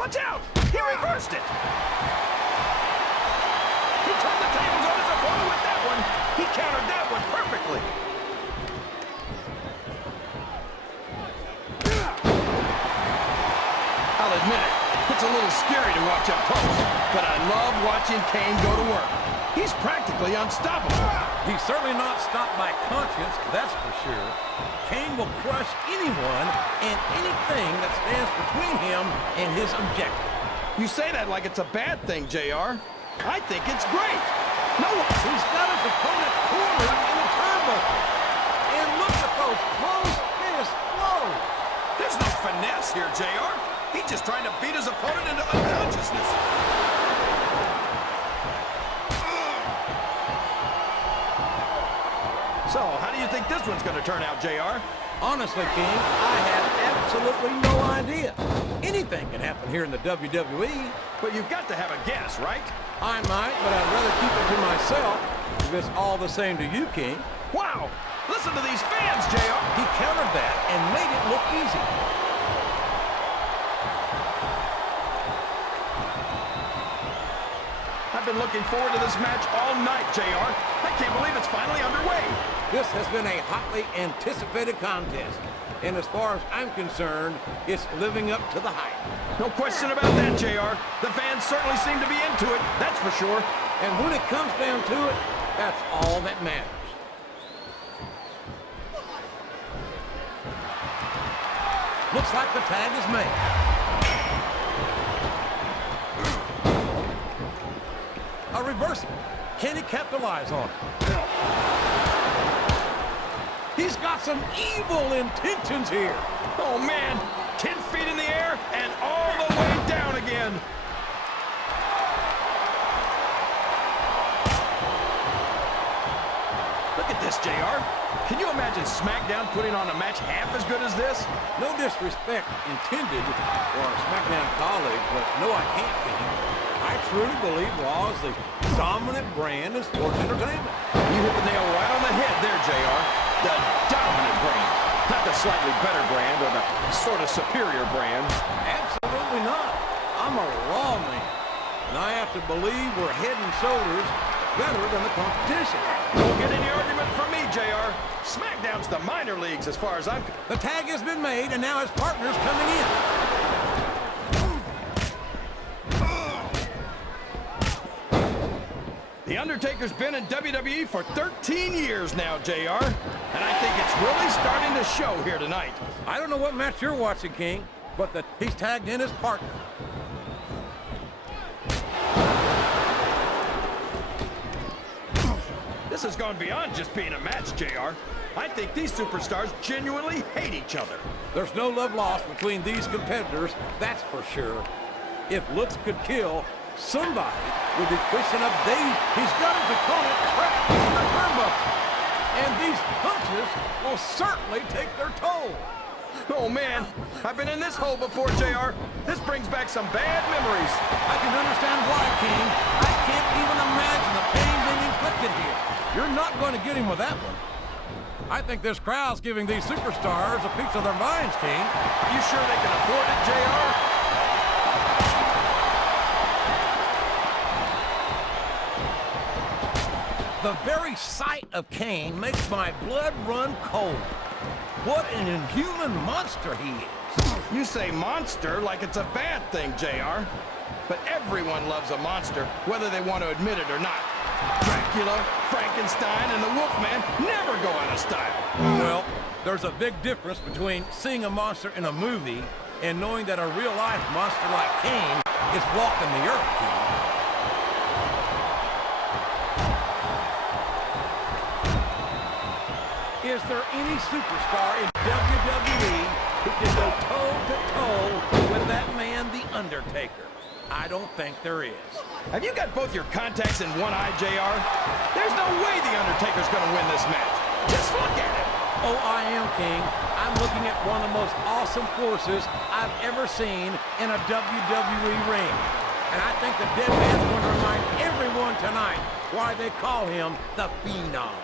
Watch out! He reversed it! He turned the tables on his opponent with that one. He countered that one perfectly. I'll admit it, it's a little scary to watch up close, but I love watching Kane go to work. He's practically unstoppable. He's certainly not stopped by conscience, that's for sure. Kane will crush anyone and anything that stands between him and his objective. You say that like it's a bad thing, JR. I think it's great. No one... He's got his opponent cornered in the turnbuckle. And look at those close fist blows. There's no finesse here, JR. He's just trying to beat his opponent into unconsciousness. So, how do you think this one's going to turn out, JR? Honestly, King, I have absolutely no idea. Anything can happen here in the WWE. But you've got to have a guess, right? I might, but I'd rather keep it to myself if it's all the same to you, King. Wow! Listen to these fans, JR! He countered that and made it look easy. I've been looking forward to this match all night, JR. I can't believe it's finally underway. This has been a hotly anticipated contest. And as far as I'm concerned, it's living up to the hype. No question about that, JR. The fans certainly seem to be into it, that's for sure. And when it comes down to it, that's all that matters. Looks like the tag is made. A reversal. Can he capitalize on it? He's got some evil intentions here. Oh, man. 10 feet in the air and all the way down again. Look at this, JR. Can you imagine SmackDown putting on a match half as good as this? No disrespect intended for our SmackDown colleagues, but no, I can't, King. I truly believe Raw is the dominant brand in sports entertainment. You hit the nail right on the head there, JR. The dominant brand. Not the slightly better brand or the sort of superior brand. Absolutely not. I'm a Raw man, and I have to believe we're head and shoulders better than the competition. Don't get any argument from me, JR. SmackDown's the minor leagues as far as I'm... The tag has been made, and now his partner's coming in. The Undertaker's been in WWE for 13 years now, JR. And I think it's really starting to show here tonight. I don't know what match you're watching, King, but he's tagged in his partner. This has gone beyond just being a match, JR. I think these superstars genuinely hate each other. There's no love lost between these competitors, that's for sure. If looks could kill, somebody would be pushing up Dave. He's got his opponent trapped in the turnbuckle. And these punches will certainly take their toll. Oh, man. I've been in this hole before, JR. This brings back some bad memories. I can understand why, King. I can't even imagine the pain being inflicted here. You're not going to get him with that one. I think this crowd's giving these superstars a piece of their minds, King. Are you sure they can afford it, JR? The very sight of Kane makes my blood run cold. What an inhuman monster he is. You say monster like it's a bad thing, JR. But everyone loves a monster, whether they want to admit it or not. Dracula, Frankenstein, and the Wolfman never go out of style. Well, there's a big difference between seeing a monster in a movie and knowing that a real-life monster like Kane is walking the earth, King. Is there any superstar in WWE who can go toe-to-toe with that man, The Undertaker? I don't think there is. Have you got both your contacts in one eye, JR? There's no way The Undertaker's gonna win this match. Just look at him. Oh, I am, King. I'm looking at one of the most awesome forces I've ever seen in a WWE ring. And I think the Dead Man's going to remind everyone tonight why they call him the Phenom.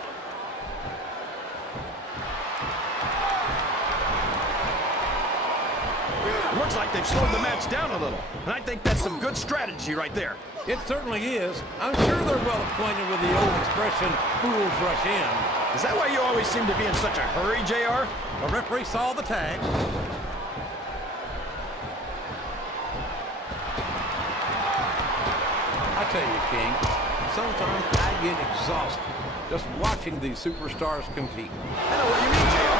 Looks like they've slowed the match down a little. And I think that's some good strategy right there. It certainly is. I'm sure they're well acquainted with the old expression, fools rush in. Is that why you always seem to be in such a hurry, JR? The referee saw the tag. I tell you, King, sometimes I get exhausted just watching these superstars compete. I know what you mean, JR.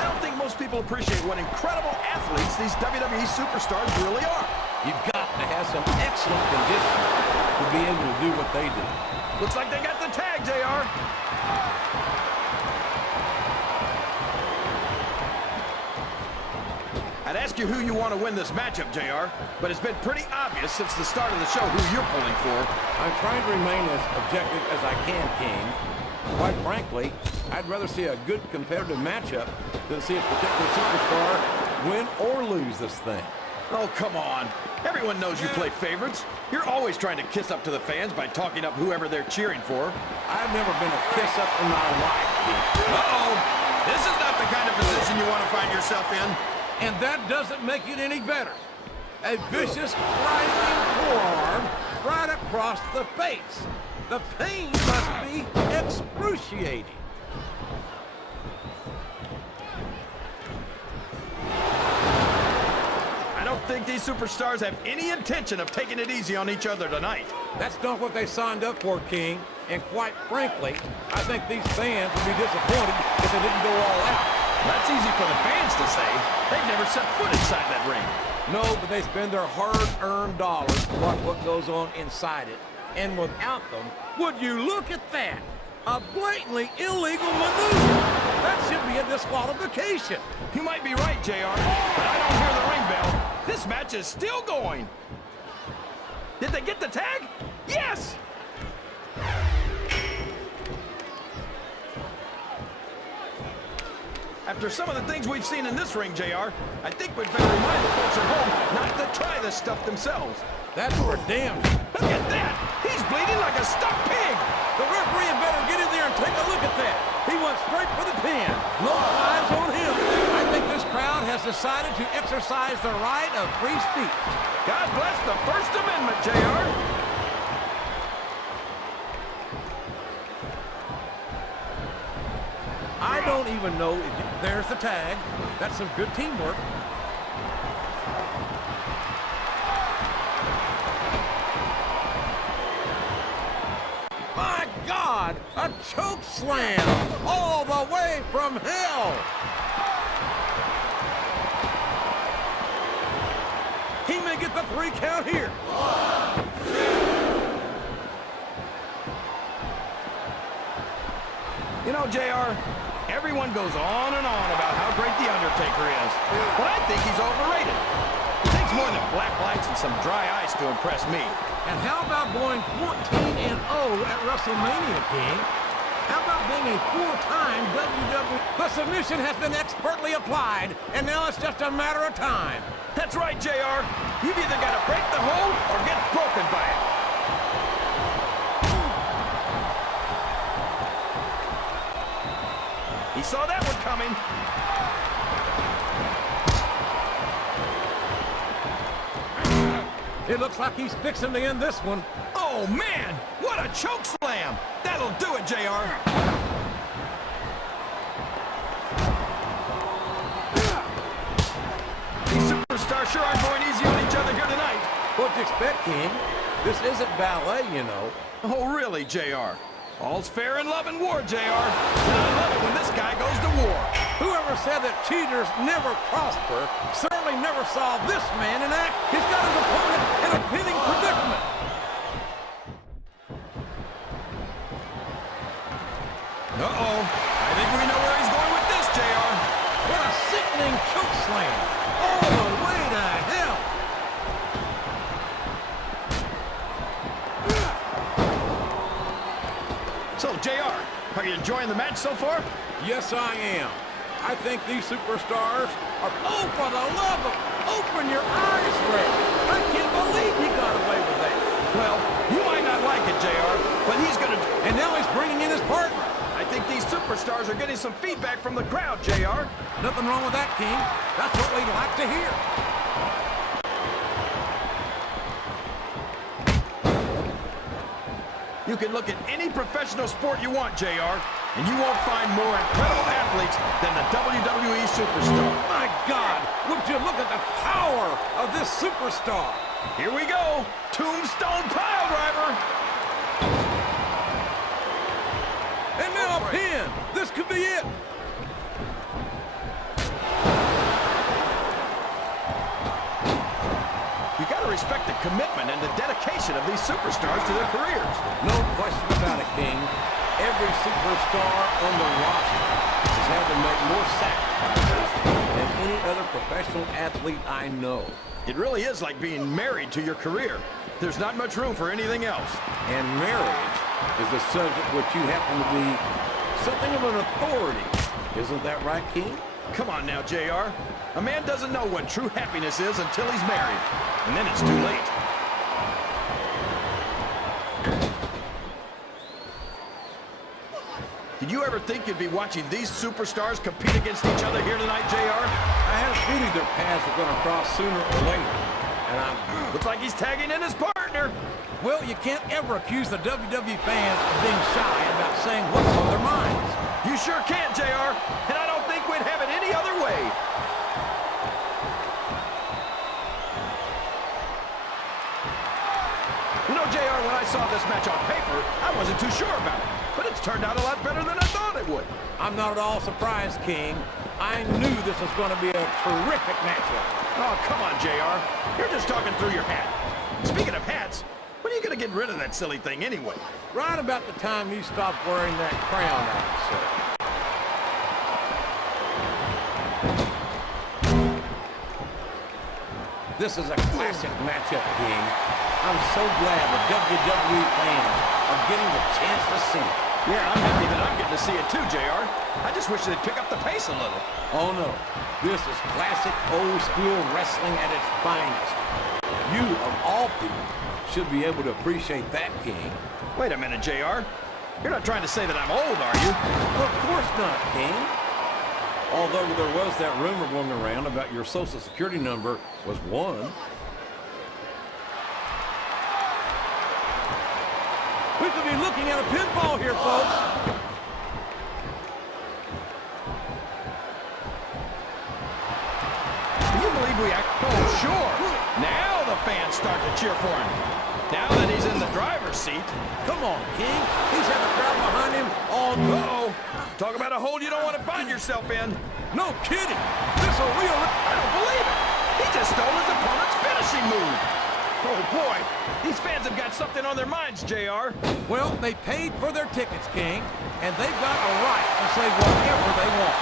I don't think most people appreciate what incredible athletes these WWE superstars really are. You've got to have some excellent condition to be able to do what they do. Looks like they got the tag, JR. I'd ask you who you want to win this matchup, JR, but it's been pretty obvious since the start of the show who you're pulling for. I'm trying to remain as objective as I can, King. Quite frankly, I'd rather see a good competitive matchup than see a particular superstar win or lose this thing. Oh, come on. Everyone knows you play favorites. You're always trying to kiss up to the fans by talking up whoever they're cheering for. I've never been a kiss-up in my life, King. Uh-oh. This is not the kind of position you want to find yourself in. And that doesn't make it any better. A vicious grinding forearm right across the face. The pain must be excruciating. I don't think these superstars have any intention of taking it easy on each other tonight. That's not what they signed up for, King. And quite frankly, I think these fans would be disappointed if they didn't go all out. That's easy for the fans to say. They've never set foot inside that ring. No, but they spend their hard-earned dollars to watch what goes on inside it. And without them, would you look at that? A blatantly illegal maneuver. That should be a disqualification. You might be right, JR, but I don't hear the ring bell. This match is still going. Did they get the tag? Yes! After some of the things we've seen in this ring, JR, I think we'd better remind the folks at home not to try this stuff themselves. That's for damn. Look at that! He's bleeding like a stuck pig! The referee had better get in there and take a look at that. He went straight for the pin. No eyes on him. I think this crowd has decided to exercise the right of free speech. God bless the First Amendment, JR. I don't even know if there's the tag. That's some good teamwork. My God, a choke slam all the way from hell. He may get the 3 count here. 1, 2. You know, JR, everyone goes on and on about how great The Undertaker is, but I think he's overrated. It takes more than black lights and some dry ice to impress me. And how about going 14-0 at WrestleMania, King? How about being a 4-time WWE? The submission has been expertly applied, and now it's just a matter of time. That's right, JR. You've either got to break the hold or get broken by it. He saw that one coming. It looks like he's fixing to end this one. Oh, man! What a choke slam! That'll do it, JR. These superstars sure aren't going easy on each other here tonight. What do you expect, King? This isn't ballet, you know. Oh, really, JR? All's fair in love and war, JR. And I love it when this guy goes to war. Whoever said that cheaters never prosper certainly never saw this man in act. He's got his opponent in a pinning predicament. Uh-oh. I think we know where he's going with this, JR. What a sickening choke slam. All the way to hell. So, JR, are you enjoying the match so far? Yes, I am. I think these superstars are... Oh, for the love of... Open your eyes, Ray. I can't believe he got away with that. Well, you might not like it, JR, but he's going to... And now he's bringing in his partner. I think these superstars are getting some feedback from the crowd, JR. Nothing wrong with that, King. That's what we'd like to hear. You can look at any professional sport you want, JR, and you won't find more incredible athletes than the WWE superstar. My God, would you look at the power of this superstar? Here we go. Tombstone pile driver. And now a pin. This could be it. You got to respect the commitment and the dedication of these superstars to their careers. No question about it, King. Every superstar on the roster has had to make more sacrifices than any other professional athlete I know. It really is like being married to your career. There's not much room for anything else. And marriage is a subject which you happen to be something of an authority. Isn't that right, King? Come on now, JR. A man doesn't know what true happiness is until he's married. And then it's too late. Did you ever think you'd be watching these superstars compete against each other here tonight, JR? I had a feeling their paths were going to cross sooner or later. And looks like he's tagging in his partner. Well, you can't ever accuse the WWE fans of being shy about saying what's on their minds. You sure can, JR. And I don't think we'd have it any other way. You know, JR, when I saw this match on paper, I wasn't too sure about it. But it's turned out a lot better than I thought it would. I'm not at all surprised, King. I knew this was going to be a terrific matchup. Oh, come on, JR. You're just talking through your hat. Speaking of hats, when are you going to get rid of that silly thing anyway? Right about the time you stop wearing that crown, I would say. This is a classic matchup, King. I'm so glad the WWE fans are getting the chance to see it. Yeah, I'm happy that I'm getting to see it too, JR. I just wish they'd pick up the pace a little. Oh, no. This is classic old-school wrestling at its finest. You, of all people, should be able to appreciate that, King. Wait a minute, JR. You're not trying to say that I'm old, are you? Well, of course not, King. Although there was that rumor going around about your Social Security number was 1. We could be looking at a pinfall here, folks. Do you believe we act? Oh, sure. Now the fans start to cheer for him. Now that he's in the driver's seat. Come on, King. He's had the crowd behind him all night. Uh-oh. Talk about a hole you don't want to find yourself in. No kidding. This is a real... I don't believe it. He just stole his opponent's finishing move. Oh, boy. These fans have got something on their minds, JR. Well, they paid for their tickets, King, and they've got a right to say whatever they want.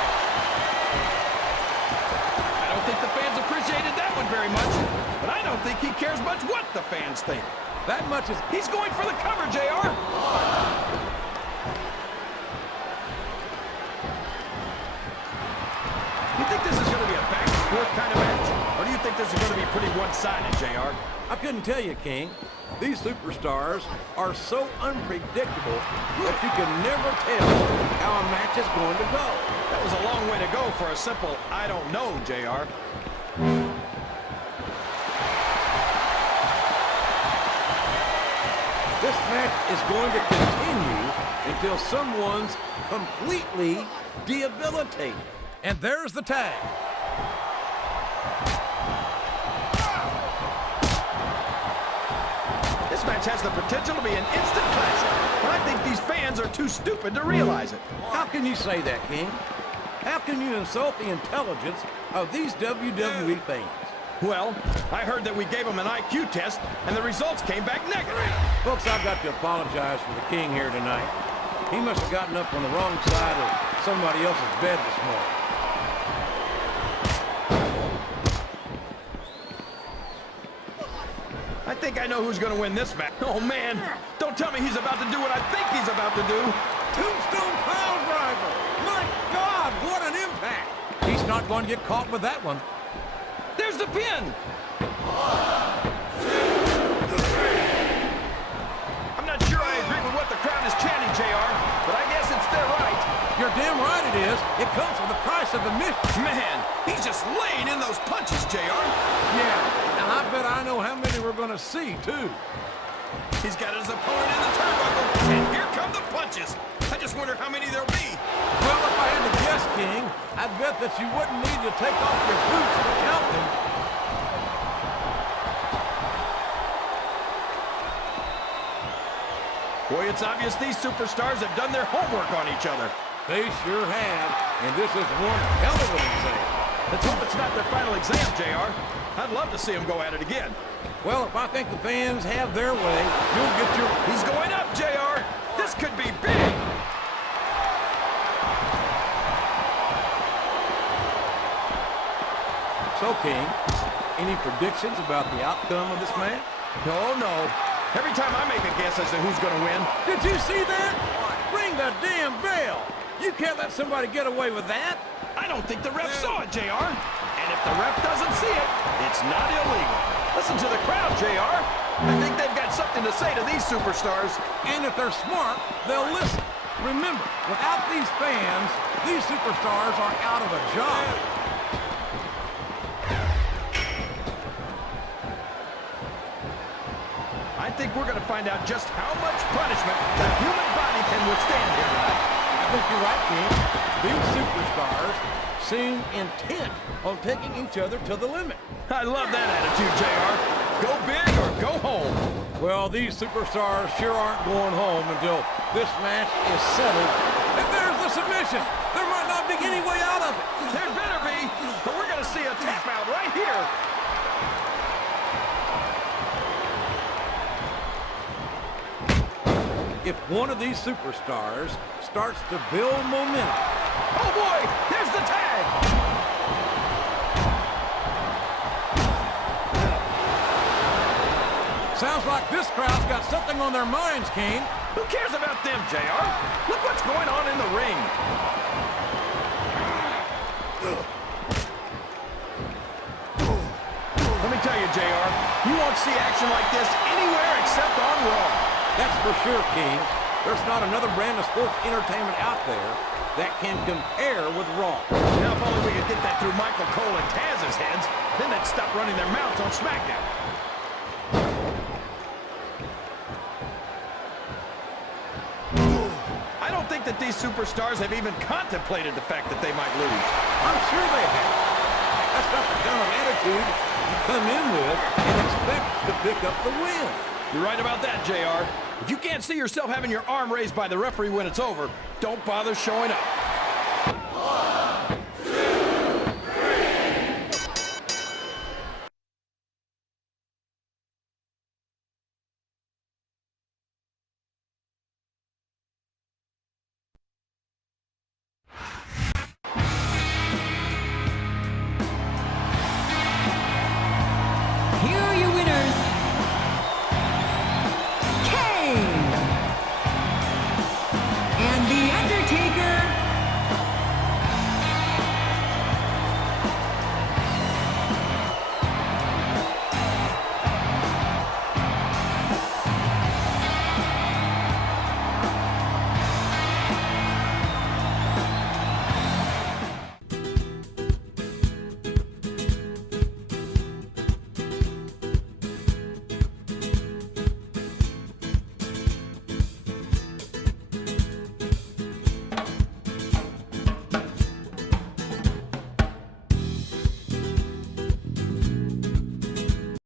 I don't think the fans appreciated that one very much, but I don't think he cares much what the fans think. That much is... He's going for the cover, JR. You think this is going to be a back-and-forth kind of match? Or do you think this is going to be pretty one-sided, JR? I couldn't tell you, King. These superstars are so unpredictable that you can never tell how a match is going to go. That was a long way to go for a simple, I don't know, JR. This match is going to continue until someone's completely debilitated. And there's the tag. This match has the potential to be an instant classic, but I think these fans are too stupid to realize it. How can you say that, King? How can you insult the intelligence of these WWE fans? Well, I heard that we gave them an IQ test, and the results came back negative. Folks, I've got to apologize for the King here tonight. He must have gotten up on the wrong side of somebody else's bed this morning. I think I know who's going to win this match. Oh, man. Don't tell me he's about to do what I think he's about to do. Tombstone pile driver. My God, what an impact. He's not going to get caught with that one. There's the pin. 1, 2, 3. I'm not sure I agree with what the crowd is chanting, JR, but I guess it's their right. You're damn right it is. It comes with the price of admission. Man, he's just laying in those punches, JR. Yeah, how many we're going to see, too. He's got his opponent in the turnbuckle, and here come the punches. I just wonder how many there'll be. Well, if I had to guess, King, I'd bet that you wouldn't need to take off your boots to count them. Boy, it's obvious these superstars have done their homework on each other. They sure have, and this is one hell of an exam. Let's hope it's not their final exam, JR. I'd love to see them go at it again. Well, if I think the fans have their way, you'll get your... He's going up, JR. This could be big. So, King, any predictions about the outcome of this match? No. Every time I make a guess as to who's going to win. Did you see that? Ring the damn bell. You can't let somebody get away with that. I don't think the ref saw it, JR. And if the ref doesn't see it, it's not illegal. Listen to the crowd, JR. I think they've got something to say to these superstars. And if they're smart, they'll listen. Remember, without these fans, these superstars are out of a job. I think we're going to find out just how much punishment the human body can withstand here tonight. I think you're right, King. These superstars seem intent on taking each other to the limit. I love that attitude, JR. Go big or go home. Well, these superstars sure aren't going home until this match is settled. And there's the submission. There might not be any way out of it. There better be, but we're going to see a tap out right here. If one of these superstars starts to build momentum. Oh boy, there's the tag. Sounds like this crowd's got something on their minds, Kane. Who cares about them, JR? Look what's going on in the ring. Let me tell you, JR, you won't see action like this anywhere except on Raw. That's for sure, King. There's not another brand of sports entertainment out there that can compare with Raw. Now, if only we could get that through Michael Cole and Taz's heads, then they'd stop running their mouths on SmackDown. I don't think that these superstars have even contemplated the fact that they might lose. I'm sure they have. That's not the kind of attitude you come in with and expect to pick up the win. You're right about that, JR. If you can't see yourself having your arm raised by the referee when it's over, don't bother showing up.